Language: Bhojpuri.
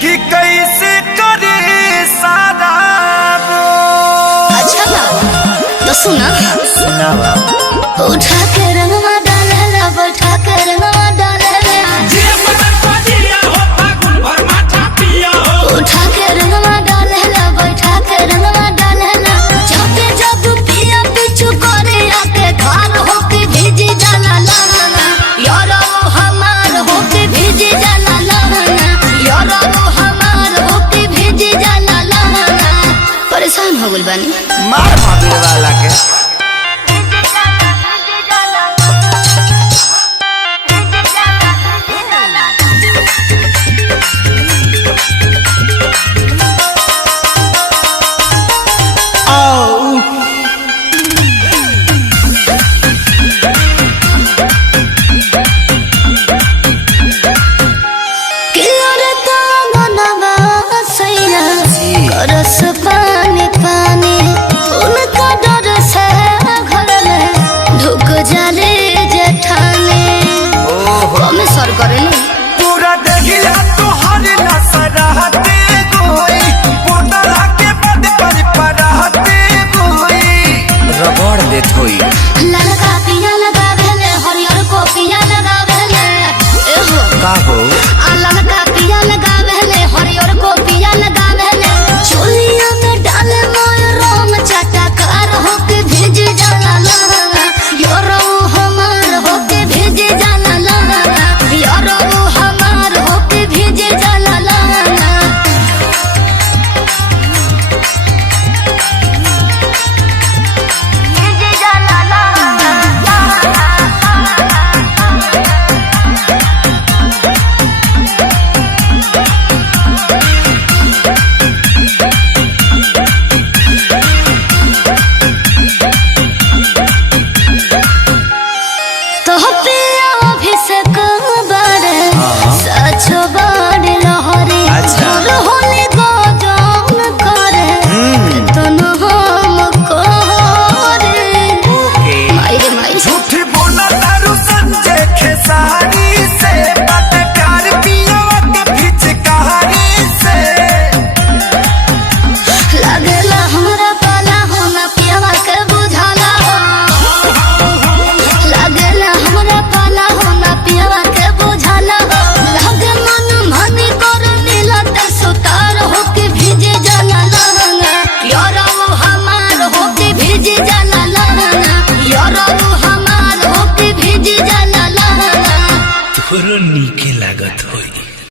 कि कैसे करे सारा। अच्छा बाबू तो सुना सुनावा। उठा के रंगवा डालेला बैठा के रंगवा डालेला जे मदन बजिया हो फागुन भर माथा पिया हो। उठा के रंगवा डालेला बैठा के रंगवा डालेला जाते जब पिया पिछु करे आके घर होके भीजी जाला लहंगा यारो हमार होके भीजी जाला लहंगा यारो हमार होके भीजी जाला लहंगा। परेशान हो गइल बानी मार महावीर वाला के। रस पानी पानी उनका डर से घर में ढुक जाले जेठाने हमें सर करे ना पूरा देखिया तोहर नसराते गोई पोतला के बद पर परहते गोई रगड़ देत होई। ललका पिया लगा भेले हरियर को पिया लगा भेले एहो का हो